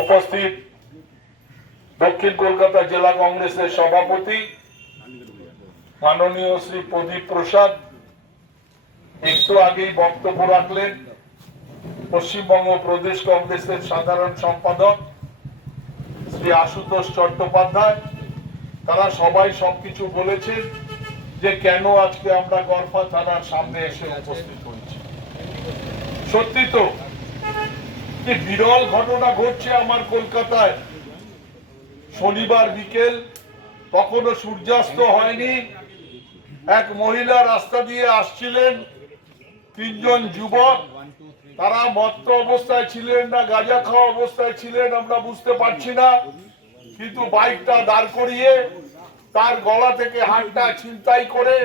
উপস্থিত দক্ষিণ কলকাতা জেলা কংগ্রেসের সভাপতি মাননীয় শ্রী প্রদীপ প্রসাদ একটু আগেই বক্তব্য রাখলেন। পশ্চিমবঙ্গ প্রদেশ কংগ্রেসের সাধারণ সম্পাদক শ্রী আশুতোষ চট্টোপাধ্যায়, তারা সবাই সবকিছু বলেছেন যে কেন আজকে আমরা গড়ফা থানার সামনে এসে উপস্থিত হয়েছি। সত্যি তো কি বিরল ঘটনা ঘটছে আমার কলকাতায়। শনিবার বিকেল, কখনো সূর্যাস্ত হয়নি, এক মহিলা রাস্তা দিয়ে আসছিলেন, তিনজন যুবক, তারা মত্ত অবস্থায় ছিলেন না গাঁজা খাওয়া অবস্থায় ছিলেন আমরা বুঝতে পারছি না, কিন্তু বাইকটা দাঁড় করিয়ে তার গলা থেকে হাতটা ছিনতাই করে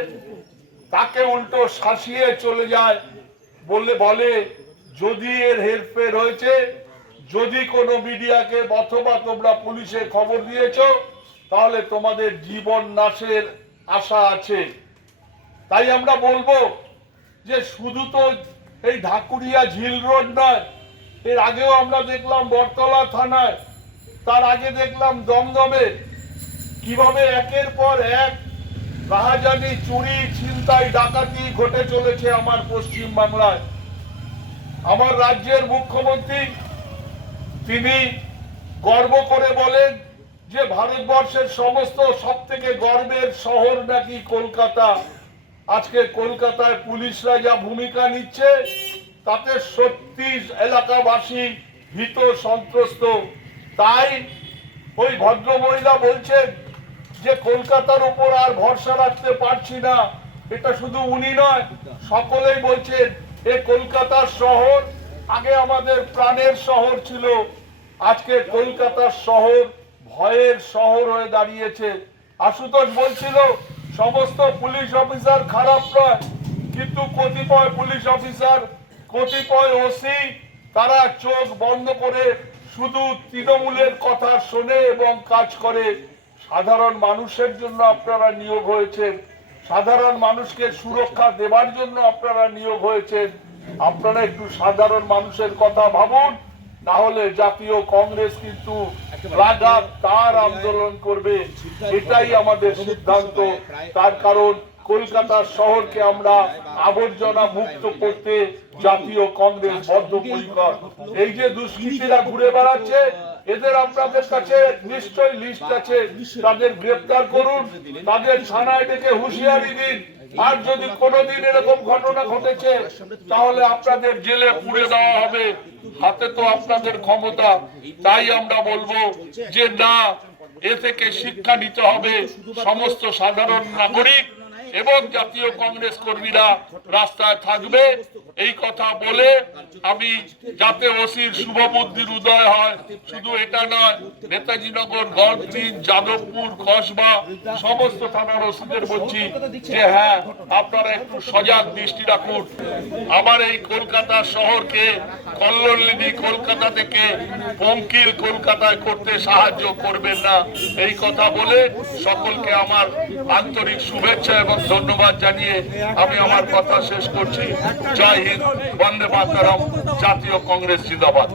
তাকে উল্টো শাসিয়ে চলে যায়। বলে যদি এর হেরফের হয়েছে, যদি কোনো মিডিয়াকে অথবা তোমরা পুলিশে খবর দিয়েছো, তাহলে তোমাদের জীবন নাশের আশা আছে। তাই আমরা বলবো যে শুধু তো এই ঢাকুরিয়া ঝিল রোড নয়, এর আগেও আমরা দেখলাম বটতলা থানায়, তার আগে দেখলাম দমদমে, কিভাবে একের পর এক রাহাজানি, চুরি, ছিনতাই, ডাকাতি ঘটে চলেছে আমার পশ্চিম বাংলায়। আমার রাজ্যের মুখ্যমন্ত্রী তিনি গর্ব করে বলেন যে ভারতবর্ষের সমস্ত সবথেকে গর্বের শহর নাকি কলকাতা। আজকে কলকাতায় পুলিশরা যা ভূমিকা নিচ্ছে তাতে সত্যি এলাকাবাসী ভীত সন্ত্রস্ত। তাই ওই ভদ্র মহিলা বলছেন যে কলকাতার উপর আর ভরসা রাখতে পারছি না। এটা শুধু উনি নয়, সকলেই বলছেন এই কলকাতার শহর আগে আমাদের প্রাণের শহর ছিল, আজকে কলকাতার শহর ভয়ের শহর হয়ে দাঁড়িয়েছে। আশুতোষ বলছিল সমস্ত পুলিশ অফিসার খারাপ নয়, কিন্তু কতিপয় পুলিশ অফিসার, কতিপয় ওসি, তারা চোখ বন্ধ করে শুধু তৃণমূলের কথা শোনে এবং কাজ করে। সাধারণ মানুষের জন্য আপনারা নিয়োগ হয়েছেন, সাধারণ মানুষকে সুরক্ষা দেবার জন্য আপনারা নিয়োগ হয়েছেন। আপনারা একটু সাধারণ মানুষের কথা ভাবুন, না হলে জাতীয় কংগ্রেস কিন্তু লাগাতার আন্দোলন করবে, এটাই আমাদের সিদ্ধান্ত। তার কারণ কলকাতা শহরকে আমরা আবর্জনা মুক্ত করতে জাতীয় কংগ্রেস বদ্ধপরিকর। এই যে দুষ্কৃতীরা ঘুরে বেড়াচ্ছে, এদের আপনাদের কাছে নিশ্চয়ই লিস্ট আছে, তাদের গ্রেফতার করুন, তাদের থানায় ডেকে হুঁশিয়ারি দিন। আর যদি কোনোদিন এরকম ঘটনা ঘটেছে তাহলে আপনাদের জেলে পুড়ে দেওয়া হবে, হাতে তো আপনাদের ক্ষমতা। তাই আমরা বলবো যে না, এ থেকে শিক্ষা নিতে হবে সমস্ত সাধারণ নাগরিক এবং জাতীয় কংগ্রেস কর্মীরা রাস্তায় থাকবে। এই কথা বলে আমি যাতে ওসির শুভ বুদ্ধির উদয় হয়, শুধু এটা নয়, নেতাজি নগর, গড়গ্রিন, যাদবপুর, কসবা সমস্ত থানার ওসিদের বলছি যে হ্যাঁ, আপনারা একটু সজাগ দৃষ্টি রাখুন। আমার এই কলকাতা শহরকে কল্লোলিনী কলকাতা থেকে পঙ্কিল কলকাতায় করতে সাহায্য করবেন না। এই কথা বলে সকলকে আমার আন্তরিক শুভেচ্ছা এবং ধন্যবাদ জানিয়ে আমি আমার কথা শেষ করছি। জয় হিন্দ, বন্দে মাতরম, জাতীয় কংগ্রেস জিন্দাবাদ।